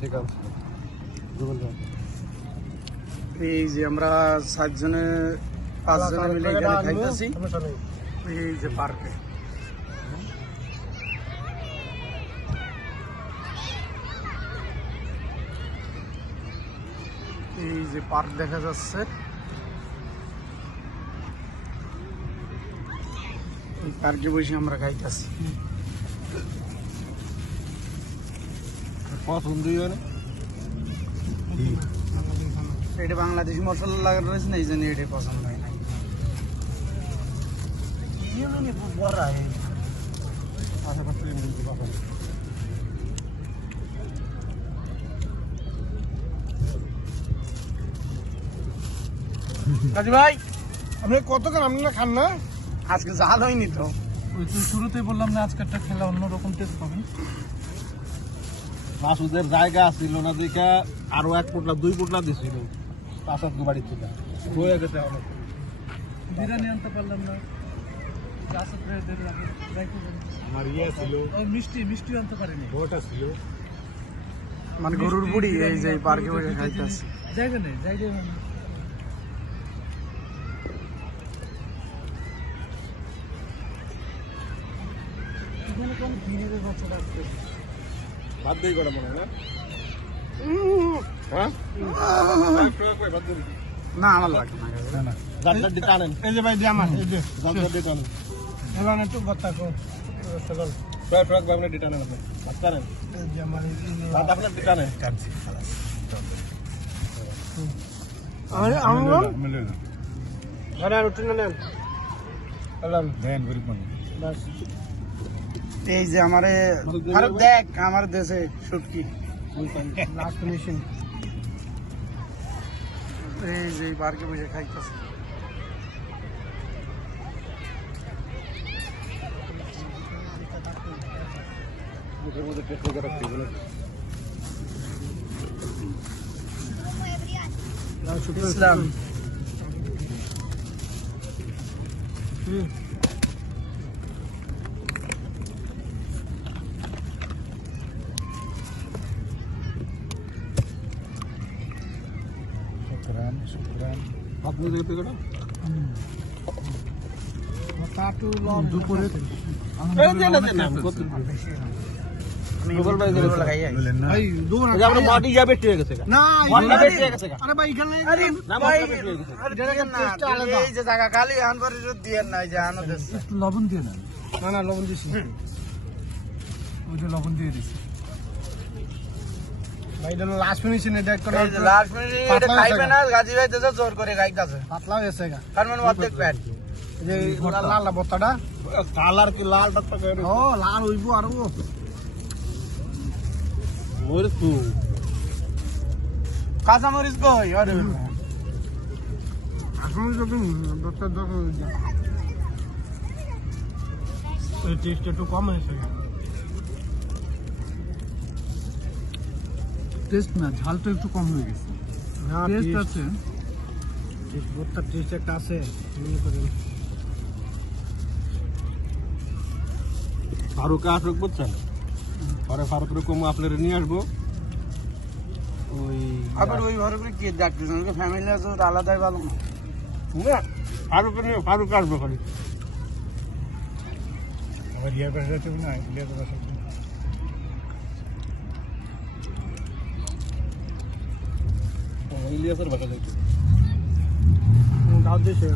থেকে এই যে আমরা 7 জনে 5 জনে মিলে এখানে খাইতেছি এই যে পার্কে। এই যে পার্ক দেখা যাচ্ছে, এই পার্কে বসে আমরা খাইতেছি। পছন্দই হয় না এটা বাংলাদেশি মশলা লাগানো রয়েছে না, এই জন্য এটা পছন্দ হয় না। কাজী ভাই আপনি কতক্ষণ আপনি খান না? আজকে জাল হয়নি তো। ওই তো শুরুতেই বললাম না আজকেরটা খেলে অন্যরকম টেস্ট পাবেন। মাসুদের জায়গা ছিল না দেখে আরো 1 পোটলা 2 পোটলা দিছিল আসাদ বাড়ি থেকে হয়ে গেছে। অনেক বিরিয়ানি আনতে পারলাম না, আমার ইয়ে ছিল, মিষ্টি আনতে পারিনি। ওটা ছিল মানে গরুর বুড়ি এই যে পার্কে বসে খাইতেছি। জায়গা নেই, জায়গা বাদ দিয়ে করে মনে হয় না? হ্যাঁ না আমার লাগে না। জানটা দিতে আনেন। এই যে ভাই দিয়ে আমার এই যে জানটা দিতে আনেন। এবার একটু কথা কো চলো ট্রাক ট্রাক ভাবনা দিতে আনেন আপনি। বাদ করেন। এই যে আমার বাদ আপনার দিতে আনেন। কাটছি খালাস। আমরা মিলে না। ঘরে আর উঠে নেন এলাম দেন গরিব মানুষ। বাস। এই যে আমারে ফারুক দেখ আমার দেশে শুটকি লাস্ট ফিনিশিং। এই যে পার্কে বসে খাইতেছে। মুখের মধ্যে টেস্ট করে রাখতে বলে। ইসলাম শুকরান আপনি দেখতে করেন কাটু লম দুপুরে আমি গুগল ভাই গুগল লাগাই ভাই দূর এই যে আমরা মাটি যাবে ঠিক আছে না মাটি বেশি হয়ে গেছে আরে ভাই এখানে আরে না ভাই মাটি বেশি হয়ে গেছে। আরে দেখেন না এই যে জায়গা খালি আনবার দিয়ে নাই যে আনো দেশ। একটু লবণ দিয়ে না। না না লবণ দিছি, ওই যে লবণ দিয়ে দিছি ভাই। এটা লাস্ট ফিনিশিং এটা একটা এই যে লাস্ট মিনিট এটা খাইবে না গাজী ভাই দেশে জোর করে খাইতাছে। পাতলা হয়েছে গা। তার মানে অর্ধেক প্যাট। যে লাল লাল বত্তাটা কালার কি লাল টকটক করে ও লাল হইবো আর ও ওরে তু কাঁচা মরিচ কই আরে এখন যদি বত্তা দেখো এই টেস্ট একটু কম হয়েছে। টেস্ট না, ঝালটা একটু কম হয়ে গেছে। টেস্ট আছে, বত্তার টেস্ট একটা আছে। ফারুক আসুক বুঝছেন, পরে ফারুকের কম আপনার নিয়ে আসবো। ওই আবার ওই ঘরে করে কি ডাকতেছেন ফ্যামিলি আছে ওটা আলাদাই ভালো না। ফারুক নিয়ে ফারুক আসবো খালি। আবার ইয়ার পাশে আছে না, ইয়ার পাশে ইলিয়াসের বাসা যাইতে দাও দিছে।